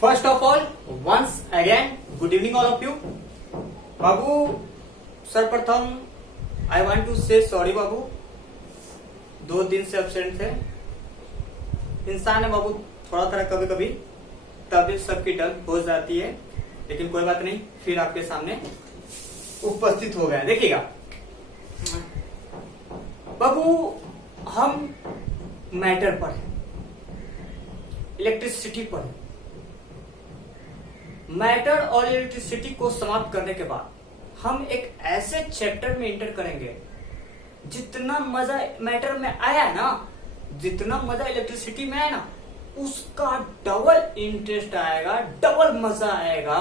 First of all, once again, good evening all of you. बाबू सर्वप्रथम I want to से sorry बाबू, 2 दिन से absent थे। इंसान है बाबू, थोड़ा थोड़ा कभी कभी तबीयत सबकी डल हो जाती है, लेकिन कोई बात नहीं, फिर आपके सामने उपस्थित हो गया। देखिएगा बाबू, हम मैटर पर है, इलेक्ट्रिसिटी पर है। मैटर और इलेक्ट्रिसिटी को समाप्त करने के बाद हम एक ऐसे चैप्टर में एंटर करेंगे, जितना मजा मैटर में आया ना, जितना मजा इलेक्ट्रिसिटी में आया ना, उसका डबल इंटरेस्ट आएगा, डबल मजा आएगा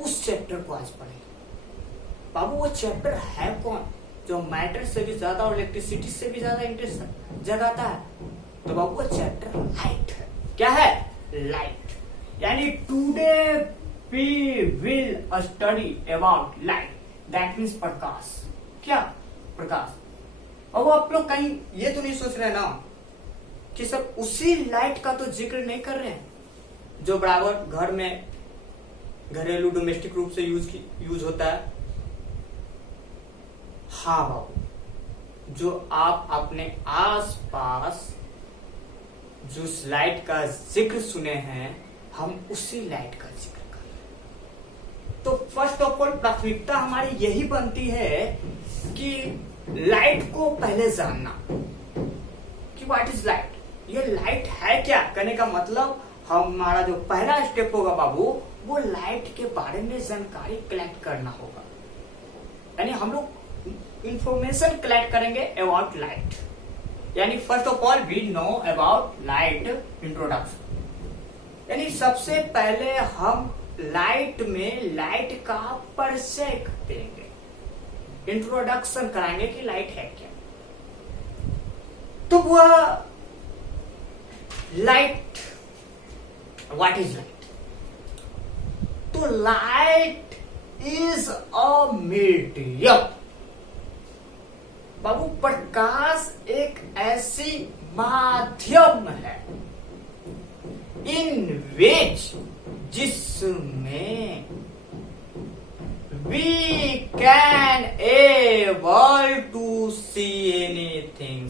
उस चैप्टर को आज पढ़ेंगे। बाबू वो चैप्टर है कौन जो मैटर से भी ज्यादा और इलेक्ट्रिसिटी से भी ज्यादा इंटरेस्ट जगाता है? तो बाबू वो चैप्टर लाइट है। क्या है? लाइट। यानी today we will study about light, that means प्रकाश। क्या? प्रकाश। अब आप लोग कहीं ये तो नहीं सोच रहे ना कि सब उसी लाइट का तो जिक्र नहीं कर रहे हैं जो बराबर घर में घरेलू डोमेस्टिक रूप से यूज होता है। हाँ बाबू, जो आप अपने आसपास जिस लाइट का जिक्र सुने हैं, हम उसी लाइट का जिक्र। तो फर्स्ट ऑफ ऑल प्राथमिकता हमारी यही बनती है कि लाइट को पहले जानना कि व्हाट इज लाइट, ये लाइट है क्या। कहने का मतलब हमारा जो पहला स्टेप होगा बाबू, वो लाइट के बारे में जानकारी कलेक्ट करना होगा। यानी हम लोग इंफॉर्मेशन कलेक्ट करेंगे अबाउट लाइट। यानी first of all we know about light introduction. यानी सबसे पहले हम लाइट में लाइट का परिचय देंगे, इंट्रोडक्शन कराएंगे कि लाइट है क्या। तो वह लाइट, व्हाट इज लाइट? तो लाइट इज अ मीडियम। बाबू प्रकाश एक ऐसी माध्यम है इन विच जिसमें we can able to see anything,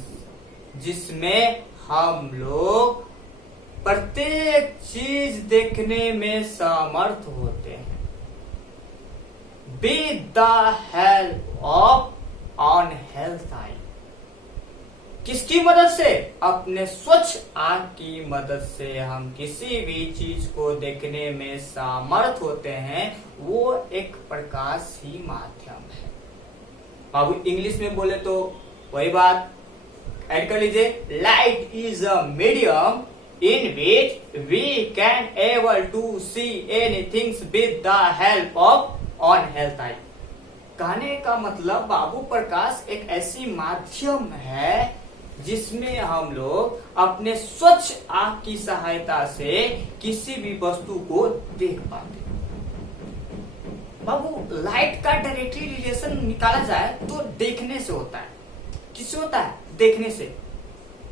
जिसमें हम लोग प्रत्येक चीज देखने में समर्थ होते हैं। With the help of on health eye, किसकी मदद से? अपने स्वच्छ आंख की मदद से हम किसी भी चीज को देखने में समर्थ होते हैं। वो एक प्रकाश ही माध्यम है। अब इंग्लिश में बोले तो वही बात ऐड कर लीजिए, light is a medium in which we can able to see anything with the help of on health eye. कहने का मतलब बाबू प्रकाश एक ऐसी माध्यम है जिसमें हम लोग अपने स्वच्छ आंख की सहायता से किसी भी वस्तु को देख पाते हैं। बाबू लाइट का डायरेक्टली रिलेशन निकाला जाए तो देखने से होता है। किससे होता है? देखने से।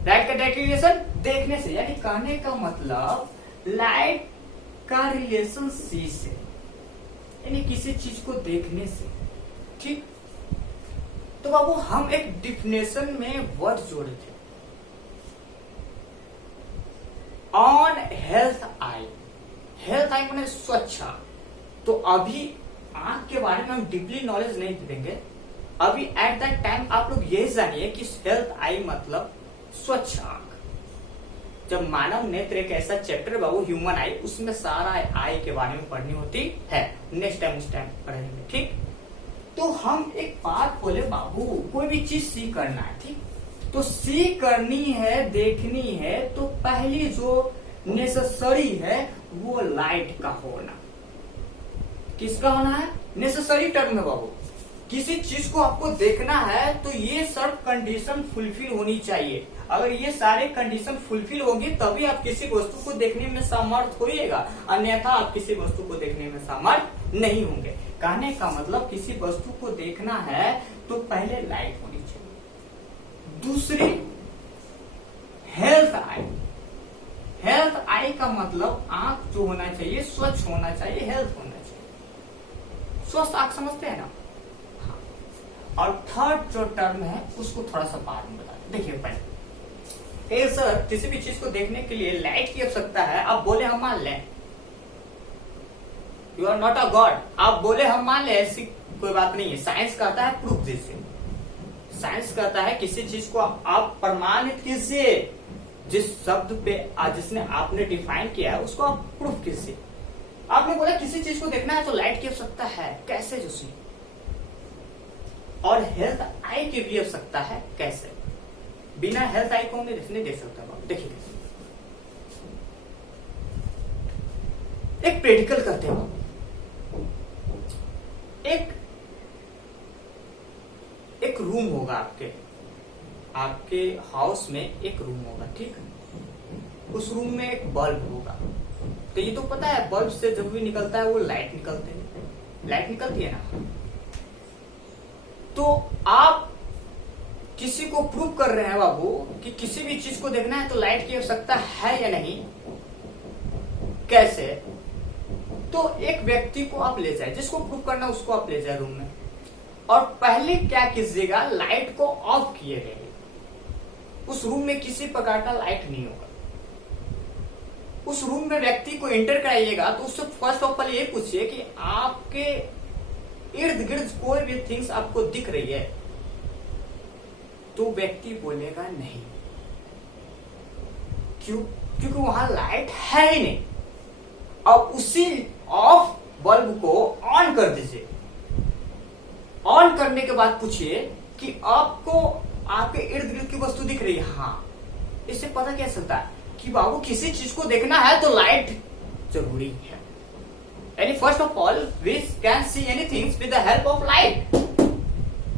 लाइट का डायरेक्ट रिलेशन देखने से। यानी कहने का मतलब लाइट का रिलेशन सी से, यानी किसी चीज को देखने से। ठीक। तो बाबू हम एक डिफिनेशन में वर्ड जोड़े थे, on health I. Health I माने स्वच्छ आंख। तो अभी आंख के बारे में हम डीपली नॉलेज नहीं देंगे। अभी एट दैट टाइम आप लोग ये जानिए कि हेल्थ आई मतलब स्वच्छ आंख। जब मानव नेत्र एक ऐसा चैप्टर बाबू ह्यूमन आई, उसमें सारा आई के बारे में पढ़नी होती है। नेक्स्ट टाइम उस टाइम पढ़ेंगे। ठीक। तो हम एक बात बोले बाबू, कोई भी चीज सी करना है, ठीक, तो सी करनी है, देखनी है, तो पहली जो नेसेसरी है वो लाइट का होना। किसका होना है? नेसेसरी टर्म है बाबू। किसी चीज को आपको देखना है तो ये सब कंडीशन फुलफिल होनी चाहिए। अगर ये सारे कंडीशन फुलफिल होगी तभी आप किसी वस्तु को देखने में समर्थ होइएगा, अन्यथा आप किसी वस्तु को देखने में समर्थ नहीं होंगे। कहने का मतलब किसी वस्तु को देखना है तो पहले लाइट होनी चाहिए। दूसरी हेल्थ आई। हेल्थ आई का मतलब आंख जो होना चाहिए स्वच्छ होना चाहिए, हेल्थ होना चाहिए, स्वस्थ आंख समझते हैं ना। हाँ। और थर्ड जो टर्म है उसको थोड़ा सा बाद में बता देखिए। पहले सर किसी भी चीज को देखने के लिए लाइट की आवश्यकता है, आप बोले हम मान लें, you are not a god, आप बोले हम मान लें, ऐसी कोई बात नहीं है। साइंस कहता है प्रूफ दीजिए, साइंस कहता है किसी चीज को आप प्रमाणित कीजिए, जिस शब्द पे जिसने आपने डिफाइन किया है उसको आप प्रूफ कीजिए। आपने बोला किसी चीज को देखना है तो लाइट की आवश्यकता है, कैसे जोशी? और हेल्थ आई की भी आवश्यकता है, कैसे? बिना हेल्थ आई को मैं नहीं देख सकता। देखिए एक प्रैक्टिकल करते हैं, एक रूम होगा आपके हाउस में, एक रूम होगा, ठीक है। उस रूम में एक बल्ब होगा, तो ये तो पता है बल्ब से जब भी निकलता है वो लाइट निकलती है ना। तो आप किसी को प्रूव कर रहे हैं बाबू कि किसी भी चीज को देखना है तो लाइट की आवश्यकता है या नहीं, कैसे? तो एक व्यक्ति को आप ले जाए, जिसको प्रूव करना उसको आप ले जाए रूम में, और पहले क्या कीजिएगा, लाइट को ऑफ किए रहिए। उस रूम में किसी प्रकार का लाइट नहीं होगा। उस रूम में व्यक्ति को एंटर कराइएगा तो उससे फर्स्ट ऑफ ऑल ये पूछिए कि आपके इर्द गिर्द कोई भी थिंग्स आपको दिख रही है, तो व्यक्ति बोलेगा नहीं। क्यों? क्योंकि वहां लाइट है ही नहीं। अब उसी ऑफ बल्ब को ऑन कर दीजिए। ऑन करने के बाद पूछिए कि आपको आपके इर्द गिर्द की वस्तु दिख रही है? हाँ। इससे पता क्या चलता है कि बाबू किसी चीज को देखना है तो लाइट जरूरी है। यानी first of all we can see anything with the help of light.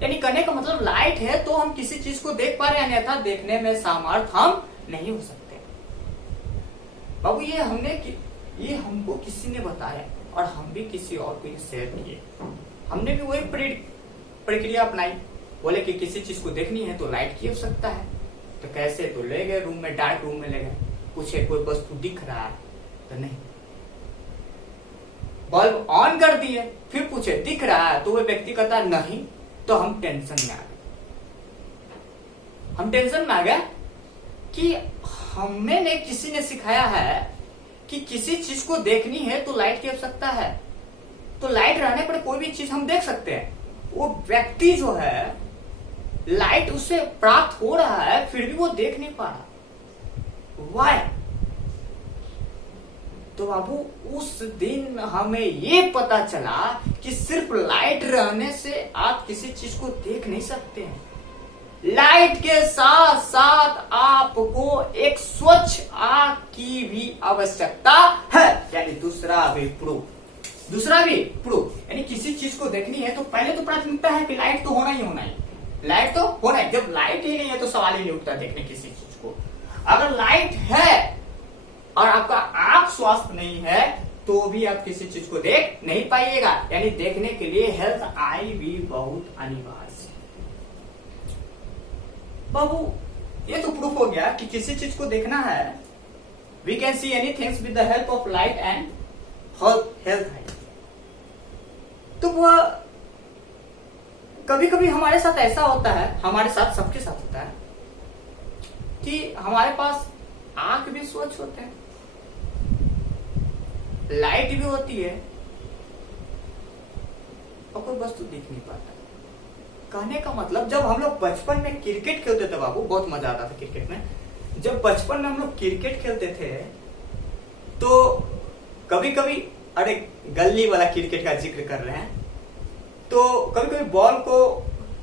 यानी कहने का मतलब लाइट है तो हम किसी चीज को देख पा रहे हैं, अन्यथा देखने में सामर्थ हम नहीं हो सकते। बाबू ये हमको किसी ने बताया और हम भी किसी और को शेयर किए। हमने भी वही प्रक्रिया अपनाई। बोले कि किसी चीज को देखनी है तो लाइट की आवश्यकता है, तो कैसे? तो ले गए रूम में, डार्क रूम में ले गए, पूछे कोई वस्तु दिख रहा है तो नहीं। बल्ब ऑन कर दिए, फिर पूछे दिख रहा है, तो वो व्यक्ति कहता नहीं, तो हम टेंशन में आ गए कि हमें किसी ने सिखाया है कि किसी चीज को देखनी है तो लाइट की आवश्यकता है, तो लाइट रहने पर कोई भी चीज हम देख सकते हैं। वो व्यक्ति जो है लाइट उससे प्राप्त हो रहा है फिर भी वो देख नहीं पा रहा। वाई? तो बाबू उस दिन हमें ये पता चला कि सिर्फ लाइट रहने से आप किसी चीज को देख नहीं सकते हैं। लाइट के साथ साथ आपको एक स्वच्छ आंख की भी आवश्यकता है। यानी दूसरा भी प्रूफ। यानी किसी चीज को देखनी है तो पहले तो प्राथमिकता है कि लाइट तो होना ही होना है। लाइट तो होना है। जब लाइट ही नहीं है तो सवाल ही नहीं उठता देखने किसी चीज को। अगर लाइट है और आपका आंख स्वस्थ नहीं है तो भी आप किसी चीज को देख नहीं पाइएगा। यानी देखने के लिए हेल्थ आई भी बहुत अनिवार्य है। बाबू ये तो प्रूफ हो गया कि किसी चीज को देखना है, we can see anything with the help of light and health है। तो वह कभी कभी हमारे साथ ऐसा होता है, हमारे साथ सबके साथ होता है कि हमारे पास आंख भी स्वच्छ होते हैं, लाइट भी होती है और कोई वस्तु दिख नहीं पाता। कहने का मतलब जब हम लोग बचपन में क्रिकेट खेलते थे बाबू, बहुत मजा आता था क्रिकेट में। जब बचपन में हम लोग क्रिकेट खेलते थे तो कभी कभी, अरे गली वाला क्रिकेट का जिक्र कर रहे हैं, तो कभी कभी बॉल को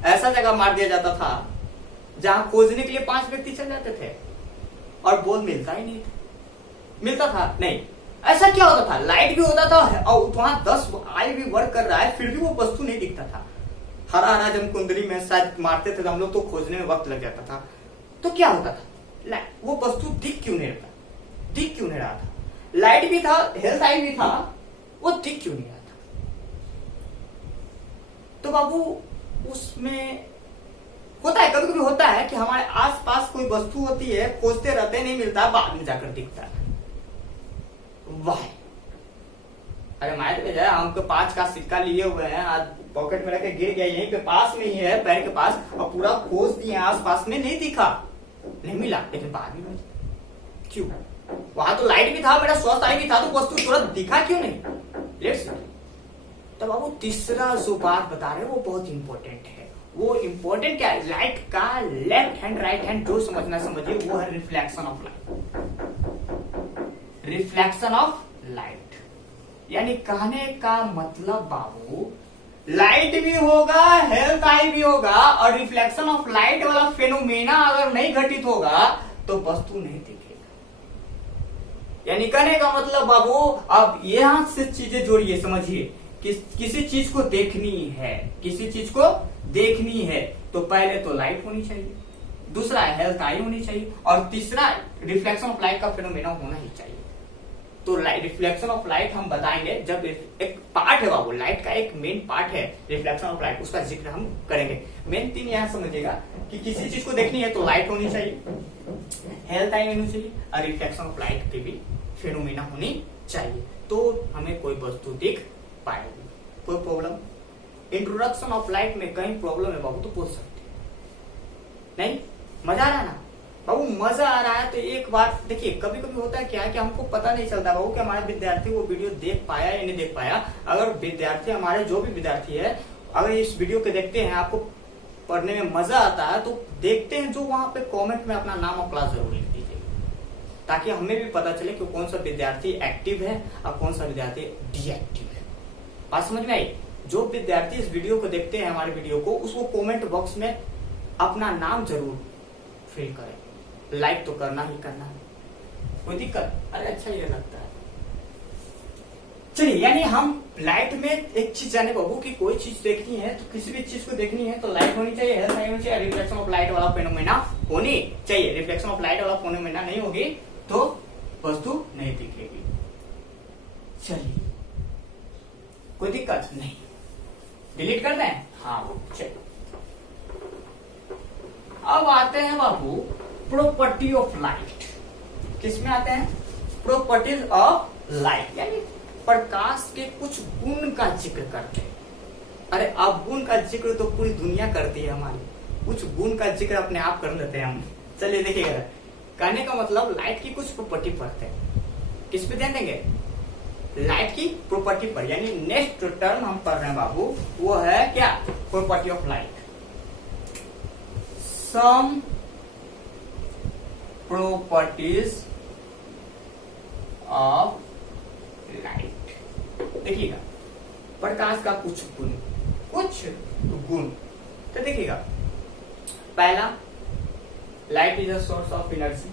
ऐसा जगह मार दिया जाता था जहां खोजने के लिए 5 व्यक्ति चल जाते थे और बॉल मिलता ही नहीं था। मिलता था नहीं, ऐसा क्या होता था, लाइट भी होता था और वहां 10 आई भी वर्क कर रहा है फिर भी वो वस्तु नहीं दिखता था। हरा हरा जब कुंडली में शायद मारते थे तो हम लोग तो खोजने में वक्त लग जाता था। तो क्या होता था, वो वस्तु दिख क्यों नहीं रहा था। लाइट भी था, हेल्थ आई भी था, वो दिख क्यों नहीं रहा था। तो बाबू उसमें होता है, कभी कभी होता है कि हमारे आसपास कोई वस्तु होती है, खोजते रहते नहीं मिलता, बाद में जाकर दिखता है। वाई। अरे माइट पे जाए, हमको 5 का सिक्का लिए हुए हैं, आज पॉकेट में रखे गिर गया, यहीं पे पास में ही है पैर के पास, और पूरा खोज दिए आस पास में, नहीं दिखा, नहीं मिला, लेकिन बाद में क्यों? वहां तो लाइट भी था, मेरा स्वस्थ आई भी था, तो वस्तु तुरंत दिखा क्यों नहीं? लेट्स तब बाबू तीसरा जो बात बता रहे हैं वो बहुत इंपॉर्टेंट है। वो इंपॉर्टेंट क्या है? लाइट का लेफ्ट हैंड राइट हैंड जो समझना समझिए, वो है reflection of light. Reflection of light यानी कहने का मतलब बाबू, लाइट भी होगा, हेल्थ आई भी होगा, और रिफ्लेक्शन ऑफ लाइट वाला फेनोमेना अगर नहीं घटित होगा तो वस्तु नहीं दिखेगा। यानी कहने का मतलब बाबू, अब यहां से चीजें जोड़िए, समझिए, किसी चीज को देखनी है, किसी चीज को देखनी है तो पहले तो लाइट होनी चाहिए, दूसरा हेल्थ आई होनी चाहिए, और तीसरा रिफ्लेक्शन ऑफ लाइट का फेनोमेना होना ही चाहिए। तो रिफ्लेक्शन ऑफ लाइट हम बताएंगे जब एक पार्ट है बाबू, लाइट का एक मेन पार्ट है रिफ्लेक्शन ऑफ लाइट, उसका जिक्र हम करेंगे। मेन 3 यहां समझिएगा कि किसी चीज को देखनी है तो लाइट होनी चाहिए, हेल्थ आई होनी चाहिए, और रिफ्लेक्शन ऑफ लाइट की भी फेनोमेना होनी चाहिए, तो हमें कोई वस्तु दिख पाएगी। कोई प्रॉब्लम? इंट्रोडक्शन ऑफ लाइट में कहीं प्रॉब्लम है बाबू तो पूछ सकते हैं। नहीं मजा आ रहा है ना बाबू? मजा आ रहा है तो एक बार देखिए, कभी कभी होता है क्या कि हमको पता नहीं चलता बाबू कि हमारे विद्यार्थी वो वीडियो देख पाया या नहीं देख पाया। अगर विद्यार्थी, हमारे जो भी विद्यार्थी है, अगर इस वीडियो को देखते हैं, आपको पढ़ने में मजा आता है, तो देखते हैं जो वहां पे कमेंट में अपना नाम और क्लास जरूर लिख दीजिए, ताकि हमें भी पता चले कि कौन सा विद्यार्थी एक्टिव है और कौन सा विद्यार्थी डीएक्टिव है। बात समझ में आई? जो विद्यार्थी इस वीडियो को देखते हैं, हमारे वीडियो को, उसको कमेंट बॉक्स में अपना नाम जरूर फिल करें। लाइक तो करना ही करना है, कोई दिक्कत? अरे अच्छा ये लगता है। चलिए, यानी हम लाइट में एक चीज जाने बाबू कि कोई चीज देखनी है तो किसी भी चीज को देखनी है तो लाइट होनी चाहिए, हेल्थ नहीं होनी चाहिए, रिफ्लेक्शन ऑफ लाइट वाला फेनोमेना होनी चाहिए। रिफ्लेक्शन ऑफ लाइट वाला फेनोमेना नहीं होगी तो वस्तु नहीं दिखेगी। चलिए, कोई दिक्कत नहीं, डिलीट कर दें? हाँ चलिए, अब आते हैं बाबू प्रॉपर्टी ऑफ लाइट। किसमें आते हैं? प्रॉपर्टीज ऑफ लाइट, यानी प्रकाश के कुछ गुण का जिक्र करते हैं। अरे अब गुण का जिक्र तो पूरी दुनिया करती है हमारी, कुछ गुण का जिक्र अपने आप कर लेते हैं हम। चलिए देखिएगा, कहने का मतलब लाइट की कुछ प्रॉपर्टी पढ़ते हैं। किस पे ध्यान देंगे? लाइट की प्रॉपर्टी पर, यानी नेक्स्ट टर्म हम पढ़ रहे हैं बाबू, वो है क्या? Property of light. Some properties of light. देखिएगा, प्रकाश का कुछ गुण, तो देखिएगा, पहला, light is a source of energy.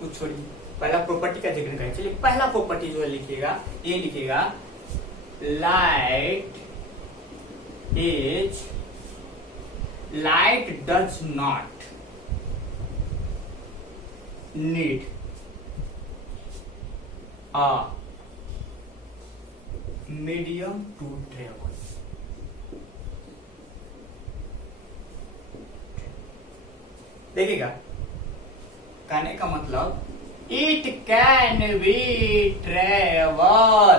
कुछ छोड़िए, पहला प्रॉपर्टी का जिक्र करें। चलिए, पहला प्रॉपर्टी जो है लिखिएगा, ये लिखिएगा, light does not need a medium to travel। देखिएगा, कहने का मतलब it can be travel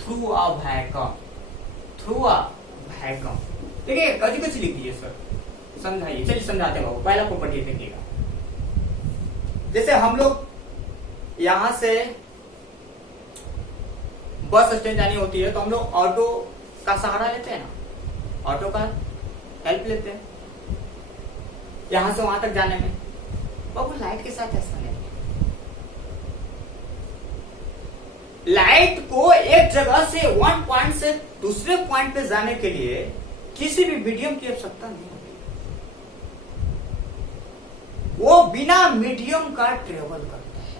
through a vacuum. देखिए, कभी कुछ लिख दीजिए सर, समझाइए। चलिए समझाते हैं। पहला प्रॉपर्टी देखिएगा, जैसे हम लोग यहां से बस स्टैंड जानी होती है तो हम लोग ऑटो का सहारा लेते हैं ना, ऑटो का हेल्प लेते हैं यहां से वहां तक जाने में। बाबू लाइट के साथ ऐसा नहीं है। लाइट को एक जगह से वन पॉइंट से दूसरे पॉइंट पे जाने के लिए किसी भी मीडियम की आवश्यकता नहीं होती, वो बिना मीडियम का ट्रेवल करता है।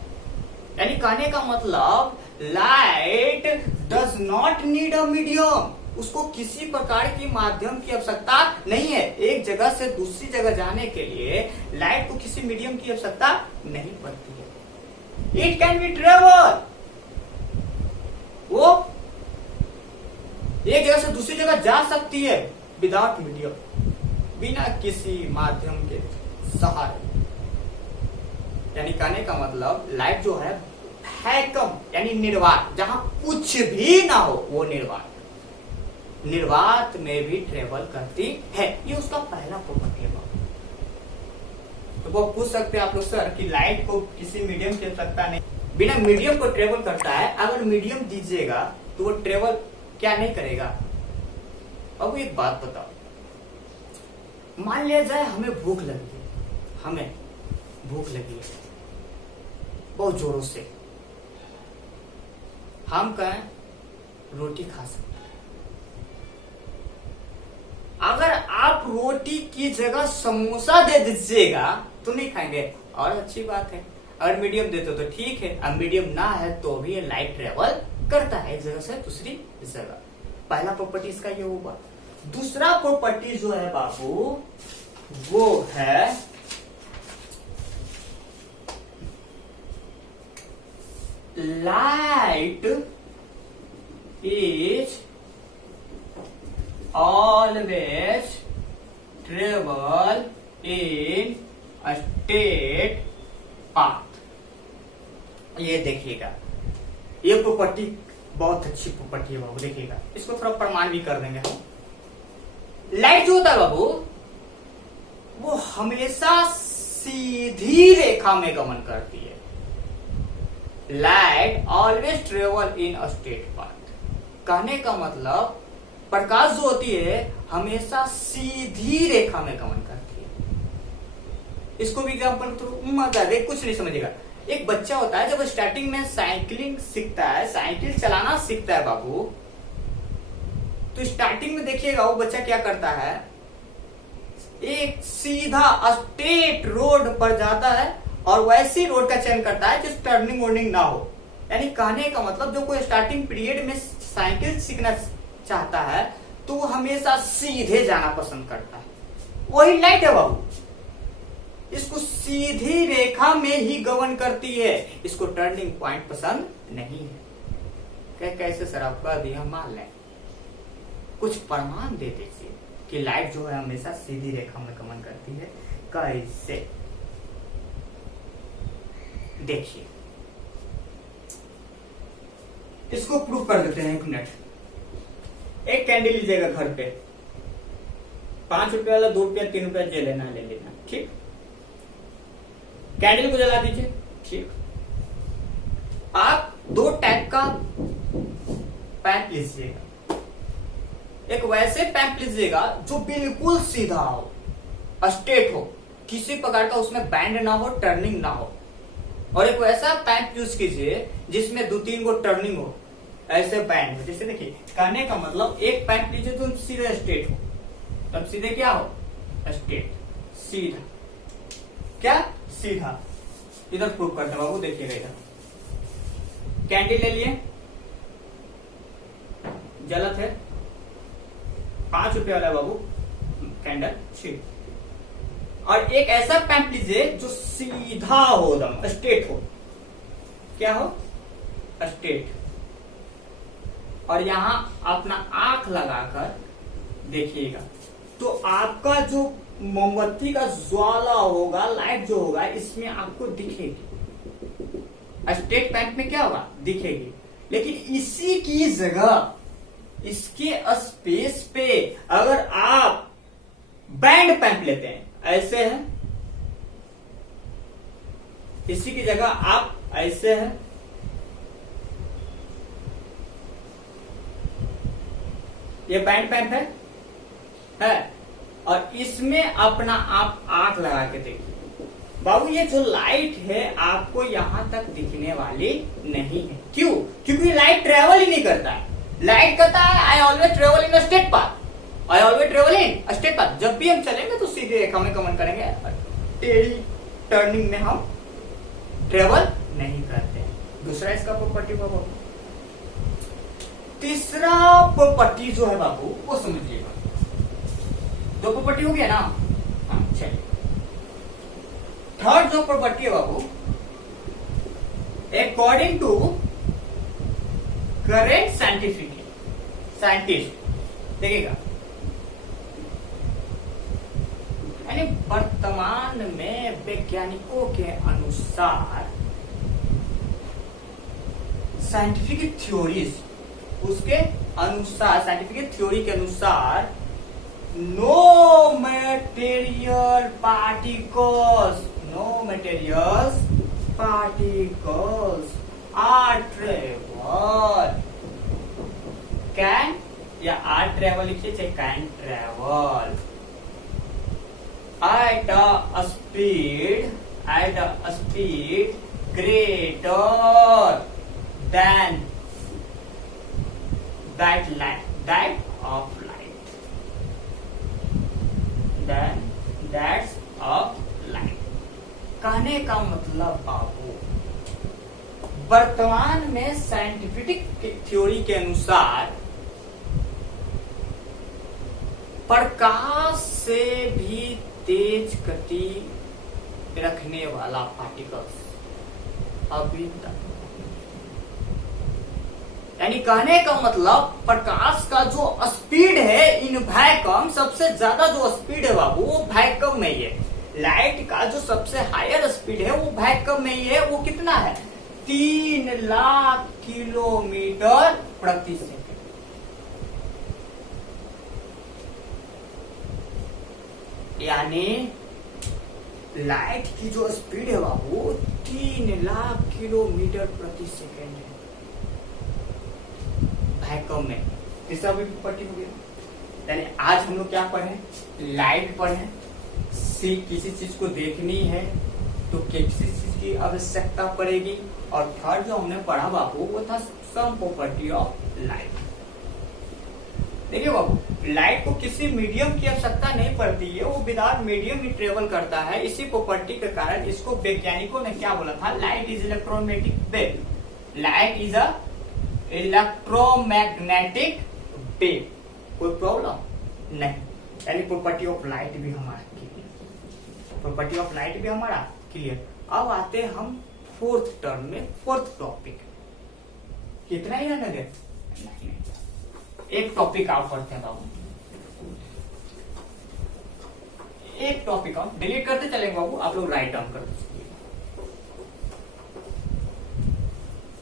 यानी कहने का मतलब light does not need a medium, उसको किसी प्रकार की माध्यम की आवश्यकता नहीं है। एक जगह से दूसरी जगह जाने के लिए लाइट को किसी मीडियम की आवश्यकता नहीं पड़ती है। इट कैन बी ट्रेवल, वो एक जगह से दूसरी जगह जा सकती है विदाउट मीडियम, बिना किसी माध्यम के सहारे। यानी कहने का मतलब लाइट जो है वैक्यूम यानी निर्वात, जहां कुछ भी ना हो वो निर्वात में भी ट्रेवल करती है। ये उसका पहला प्रॉपर्टी है। तो वो पूछ सकते हैं आप लोग सर कि लाइट को किसी मीडियम से सकता नहीं, बिना मीडियम को ट्रेवल करता है। अगर मीडियम दीजिएगा तो वो ट्रेवल क्या नहीं करेगा। अब एक बात बताओ, मान लिया जाए हमें भूख लगी है, बहुत जोरों से, हम कहें रोटी खा सकते। अगर आप रोटी की जगह समोसा दे दीजिएगा तो नहीं खाएंगे, और अच्छी बात है। अगर मीडियम देते तो ठीक है, अब मीडियम ना है तो भी ये लाइट ट्रेवल करता है एक जगह से दूसरी जगह। पहला प्रॉपर्टी इसका ये होगा। दूसरा प्रॉपर्टी जो है बाबू वो है light is always travel in straight path. ये देखिएगा, ये प्रॉपर्टी बहुत अच्छी प्रॉपर्टी है बाबू, देखिएगा। इसको थोड़ा प्रमाण भी कर देंगे हम। लाइट जो होता है बाबू वो हमेशा सीधी रेखा में गमन करती है। Light always travel in straight path. कहने का मतलब प्रकाश जो होती है हमेशा सीधी रेखा में गमन करती है। इसको भी एग्जाम्पल तो मजा दे, कुछ नहीं समझेगा। एक बच्चा होता है जब स्टार्टिंग में साइकिलिंग सीखता है, साइकिल चलाना सीखता है बाबू, तो स्टार्टिंग में देखिएगा वो बच्चा क्या करता है, एक सीधा स्ट्रेट रोड पर जाता है और वैसी रोड का चयन करता है जिस टर्निंग वर्निंग ना हो। यानी कहने का मतलब जो कोई स्टार्टिंग पीरियड में साइकिल सीखना चाहता है तो वो हमेशा सीधे जाना पसंद करता है। वही लाइट है बाबू, इसको सीधी रेखा में ही गमन करती है, इसको टर्निंग पॉइंट पसंद नहीं है। कैसे सर आप कह दिया, मान लें कुछ प्रमाण दे दीजिए कि लाइट जो है हमेशा सीधी रेखा में गमन करती है। कैसे, देखिए इसको प्रूव कर देते हैं। 1 मिनट। एक कैंडल लीजिएगा घर पे, 5 रुपए वाला, 2 रुपया, 3 रुपया, जे लेना ले लेना, ठीक। कैंडल को जला दीजिए, ठीक। आप 2 टाइप का पैप लीजिएगा। एक वैसे पैप लीजिएगा जो बिल्कुल सीधा हो, स्ट्रेट हो, किसी प्रकार का उसमें बैंड ना हो, टर्निंग ना हो। और एक वैसा पैप यूज कीजिए जिसमें 2-3 गो टर्निंग हो, ऐसे बैंड में। जैसे देखिए, कहने का मतलब एक पैप लीजिए जो सीधे स्ट्रेट हो, तब सीधे क्या हो, स्ट्रेट, सीधा, क्या सीधा। इधर प्रूव करते हैं बाबू, देखिएगा इधर। कैंडल ले लिए, जलत है, 5 रुपए वाला बाबू कैंडल, ठीक। और एक ऐसा पैप लीजिए जो सीधा हो, दम स्ट्रेट हो, क्या हो, स्ट्रेट। और यहां अपना आंख लगाकर देखिएगा तो आपका जो मोमबत्ती का ज्वाला होगा, लाइट जो होगा, इसमें आपको दिखेगी। स्ट्रेट पैप में क्या होगा, दिखेगी। लेकिन इसी की जगह, इसके स्पेस पे अगर आप बैंड पैप लेते हैं, ऐसे है, इसी की जगह आप ऐसे है, ये बैंड पैप है, और इसमें अपना आप आंख लगा के देखिए बाबू, ये जो लाइट है आपको यहां तक दिखने वाली नहीं है। क्यों? क्योंकि लाइट ट्रेवल ही नहीं करता है। लाइट कहता है I always travel in straight path, I always travel in straight path. जब भी हम चलेंगे तो सीधे रेखा में गमन करेंगे, टेढ़ी टर्निंग में हम ट्रेवल नहीं करते हैं। दूसरा इसका प्रॉपर्टी बाबू। तीसरा प्रॉपर्टी जो है बाबू वो समझिएगा। 2 प्रॉपर्टी हो गया ना, हाँ चलिए। थर्ड जो प्रॉपर्टी है बाबू, अकॉर्डिंग टू करेंट साइंटिस्ट, देखिएगा यानी वर्तमान में वैज्ञानिकों के अनुसार साइंटिफिक थ्योरीज, उसके अनुसार साइंटिफिक थ्योरी के अनुसार no material particles are travel can, या आर ट्रेवल लिखिए चाहे can travel at a speed greater than that of light. कहने का मतलब बाबू, वर्तमान में साइंटिफिक थ्योरी के अनुसार प्रकाश से भी तेज गति रखने वाला पार्टिकल्स अभी तक, यानी कहने का मतलब प्रकाश का जो स्पीड है इन वैक्यूम, सबसे ज्यादा जो स्पीड है बाबू वो वैक्यूम में ही है। लाइट का जो सबसे हायर स्पीड है वो वैक्यूम में ही है। वो कितना है? 3 लाख किलोमीटर प्रति सेकंड। यानी लाइट की जो स्पीड है बाबू 3 लाख किलोमीटर प्रति सेकंड है वैक्यूम में। इसका भी प्रॉपर्टी हो गया। यानी आज हम लोग क्या पढ़े? लाइट पढ़े। किसी चीज को देखनी है तो किसी चीज की आवश्यकता पड़ेगी। और थर्ड जो हमने पढ़ा बाबू वो था सम प्रॉपर्टी ऑफ लाइट। देखिए बाबू, लाइट को किसी मीडियम की आवश्यकता नहीं पड़ती है, वो विदाउट मीडियम ही ट्रेवल करता है। इसी प्रॉपर्टी के कारण इसको वैज्ञानिकों ने क्या बोला था? Light is electromagnetic wave. Light is a electromagnetic wave. कोई प्रॉब्लम नहीं। यानी प्रॉपर्टी ऑफ लाइट भी हमारा क्लियर। अब आते हैं हम फोर्थ टर्म में, फोर्थ टॉपिक। कितना ही रहने दे? नहीं, एक टॉपिक आप पढ़ते हैं बाबू, एक टॉपिक आप डिलीट करते चलेंगे बाबू, आप लोग राइट डाउन करते चलिए।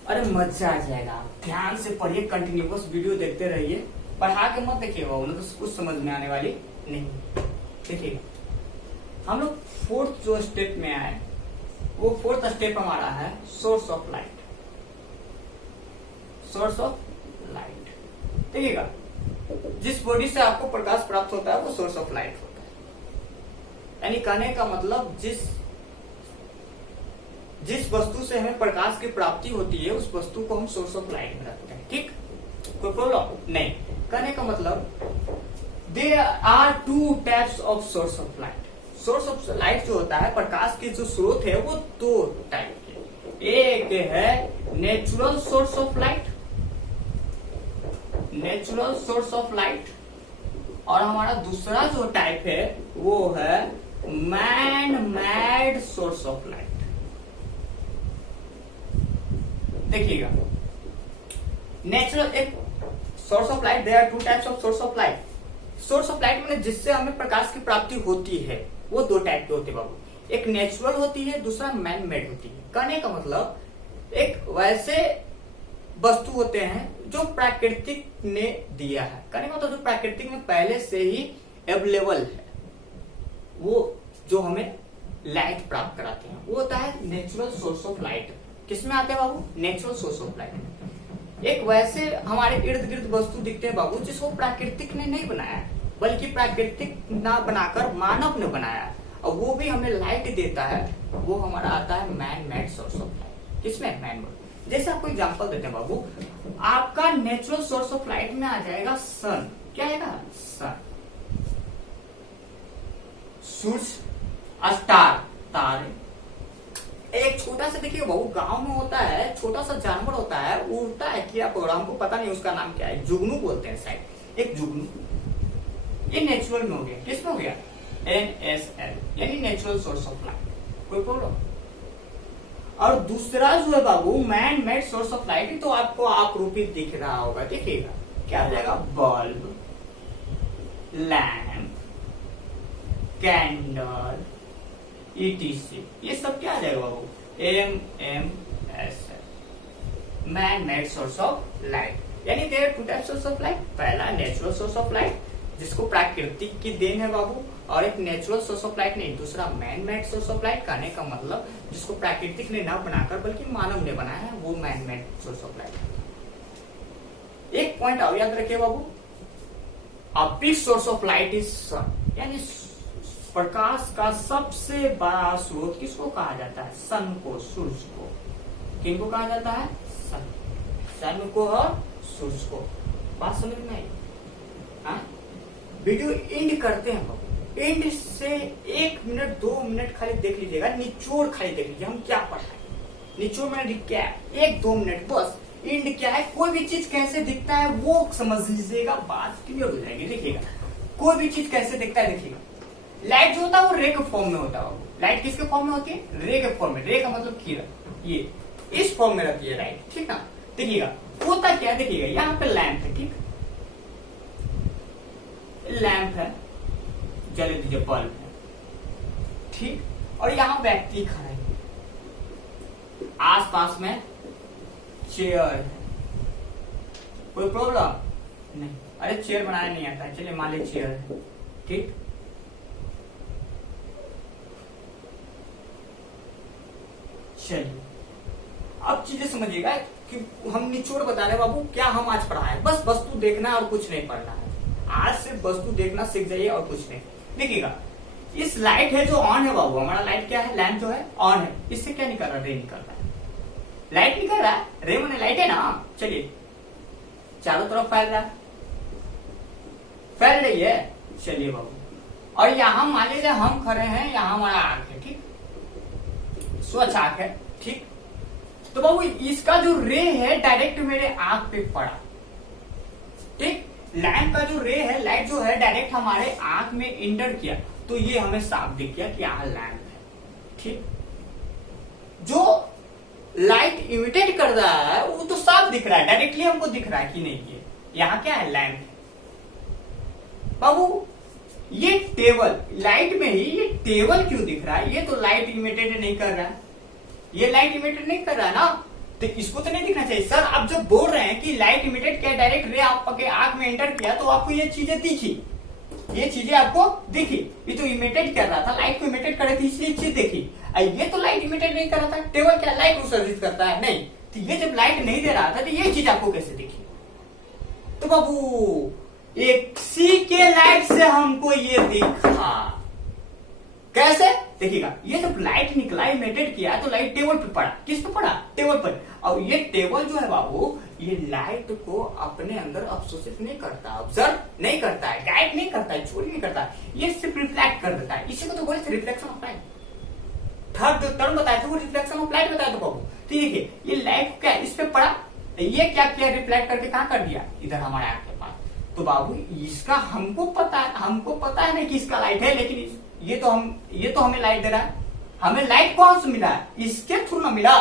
अरे मजा आ जाएगा। ध्यान से पढ़िए, कंटिन्यूअस वीडियो देखते रहिए। पढ़ा के मत देखिए बाबू, तो कुछ समझ में आने वाली नहीं। देखिए हम लोग फोर्थ जो स्टेप में आए, वो फोर्थ स्टेप हमारा है source of light. Source of light देखिएगा, जिस बॉडी से आपको प्रकाश प्राप्त होता है वो सोर्स ऑफ लाइट होता है। यानी कहने का मतलब जिस वस्तु से हमें प्रकाश की प्राप्ति होती है उस वस्तु को हम सोर्स ऑफ लाइट में रखते हैं। ठीक, कोई प्रॉब्लम नहीं। कहने का मतलब there are 2 types of source of light. Source of light जो होता है, प्रकाश की जो स्रोत है वो 2 टाइप के। एक है natural source of light, natural source of light, और हमारा दूसरा जो टाइप है वो है man made source of light. देखिएगा, नेचुरल एक source of light, there are 2 types of source of light. Source of light में जिससे हमें प्रकाश की प्राप्ति होती है वो 2 टाइप के होते हैं बाबू। एक नेचुरल होती है, दूसरा मैन मेड होती है। कहने का मतलब एक वैसे वस्तु होते हैं जो प्राकृतिक ने दिया है। कहने का मतलब जो प्राकृतिक में पहले से ही अवेलेबल है, वो जो हमें लाइट प्राप्त कराते हैं, वो होता है नेचुरल सोर्स ऑफ लाइट। किसमें आते हैं बाबू? Natural source of light. एक वैसे हमारे इर्द गिर्द वस्तु दिखते हैं बाबू जिसको प्राकृतिक ने नहीं बनाया, बल्कि प्राकृतिक ना बनाकर मानव ने बनाया है, और वो भी हमें लाइट देता है। वो हमारा आता है man made source of light. किसमें? Man made. जैसे आपको एग्जांपल देते हैं बाबू, आपका नेचुरल सोर्स ऑफ लाइट में आ जाएगा सन। क्या आएगा? सन, सूर्य, स्टार, तारे। एक छोटा सा देखिए बाबू, गांव में होता है, छोटा सा जानवर होता है, उड़ता है। क्या हमको पता नहीं उसका नाम क्या है, जुगनू बोलते हैं शायद, एक जुगनू। ये नेचुरल में हो गया। किसमें हो गया? NSL, यानी नेचुरल सोर्स ऑफ लाइट। कोई प्रॉब्लम? और दूसरा जो है बाबू man made source of light, तो आपको आकृति दिख रहा होगा, देखिएगा क्या हो जाएगा? बल्ब, लैंप, कैंडल, ईटीसी, ये सब क्या आ जाएगा बाबू, MMS, man made source of light. यानी there two types of light, पहला नेचुरल सोर्स ऑफ लाइट जिसको प्राकृतिक की देन है बाबू, और एक नेचुरल सोर्स ऑफ लाइट नहीं, दूसरा man made source of light. कहने का मतलब जिसको प्राकृतिक ने ना बनाकर बल्कि मानव ने बनाया है, वो man made source of light. एक पॉइंट और याद रखिए बाबू, a big source of light is sun, यानी प्रकाश का सबसे बड़ा स्रोत किसको कहा जाता है, सन को, सूर्य को। किनको कहा जाता है, सन, सन को और सूर्य को। बात समझ में आई? वीडियो एंड करते हैं बाबू, एंड से 1 मिनट 2 मिनट खाली देख लीजिएगा, निचोड़ खाली देख लीजिए हम क्या पढ़ाए, निचोड़ में रिकैप 1-2 मिनट बस। एंड क्या है, कोई भी चीज कैसे दिखता है वो समझ लीजिएगा, बात क्लियर हो जाएगी। देखिएगा कोई भी चीज कैसे दिखता है, देखिएगा लाइट जो होता है वो रे के फॉर्म में होता है। लाइट किसके फॉर्म में होती है, रे के फॉर्म में। रे का मतलब किरण, ये इस फॉर्म में रहती है लाइट, ठीक ना। देखिएगा होता क्या है, देखिएगा यहाँ पे लैंप है, ठीक, लैंप है, जले दीजिए, बल्ब है, ठीक, और यहाँ व्यक्ति खड़ा है, आसपास में चेयर है, कोई प्रॉब्लम नहीं। अरे चेयर बनाना नहीं आता, चलिए मान लीजिए चेयर है, ठीक। चलिए अब चीजें समझिएगा कि हम निचोड़ बता रहे बाबू, क्या हम आज पढ़ा है, बस वस्तु देखना है और कुछ नहीं पढ़ना है। आज से वस्तु देखना सीख जाइए और कुछ नहीं। देखिएगा इस लाइट है जो ऑन है बाबू, हमारा लाइट क्या है, लैंप जो है ऑन है, इससे क्या निकल रहा है, रे निकल रहा है, लाइट निकल रहा है, रे मैंने लाइट है ना। चलिए चारों तरफ फैल रहा है, फैल रही है, चलिए बाबू। और यहाँ मान लीजिए हम खड़े हैं, यहाँ हमारा आंख है, ठीक, स्वच्छ आंख है, ठीक। तो बाबू इसका जो रे है डायरेक्ट मेरे आंख पे पड़ा, ठीक। लैंप का जो रे है, लाइट जो है डायरेक्ट हमारे आंख में इंटर किया, तो ये हमें साफ दिख गया कि यहाँ लैंप है, ठीक। जो लाइट इमिटेट कर रहा है वो तो साफ दिख रहा है, डायरेक्टली हमको दिख रहा है कि नहीं, ये यहाँ क्या है, लैंप है बाबू। ये टेबल, लाइट में ही ये टेबल क्यों दिख रहा है, ये तो लाइट इमिटेट नहीं कर रहा है, ये लाइट इमिटेट नहीं कर रहा है ना, तो इसको तो नहीं दिखना चाहिए। सर आप जब बोल रहे हैं कि लाइट इमिटेट किया, डायरेक्ट रे आपके आंख में एंटर किया, तो आपको ये चीजें दिखी, ये चीजें आपको दिखी, ये तो इमिटेट कर रहा था, लाइट को इमिटेट कर रही थी, इसलिए चीज देखी। ये तो लाइट इमिटेट नहीं कर रहा था, टेबल क्या लाइट को सर्विस करता है, नहीं, तो ये जब लाइट नहीं दे रहा था तो ये चीज आपको कैसे दिखी। तो बाबू एक सी के लाइट से हमको ये दिखा, कैसे, देखिएगा ये जब लाइट निकला, इमिटेट किया, तो लाइट टेबल पे पड़ा, किस पे पड़ा, टेबल पर। और ये टेबल जो है बाबू, ये लाइट को अपने अंदर अवशोषित नहीं करता, ऑब्जर्व नहीं करता है, गाइड नहीं करता है, चोरी नहीं करता है, ये सिर्फ रिफ्लेक्ट कर देता है। इसी को तो बोले थे रिफ्लेक्शन ऑफ लाइट, थर्ड जो टर्म बताया था वो रिफ्लेक्शन ऑफ लाइट बताया था बाबू। तो देखिए ये लाइट क्या इस पे पड़ा, ये क्या किया, रिफ्लेक्ट करके कहाँ कर दिया, इधर हमारे आंख के पास। तो बाबू इसका हमको पता है नहीं कि इसका लाइट है, लेकिन ये तो हमें लाइट दे रहा है, हमें लाइट कौन सा मिला है, इसके थ्रू ना मिला।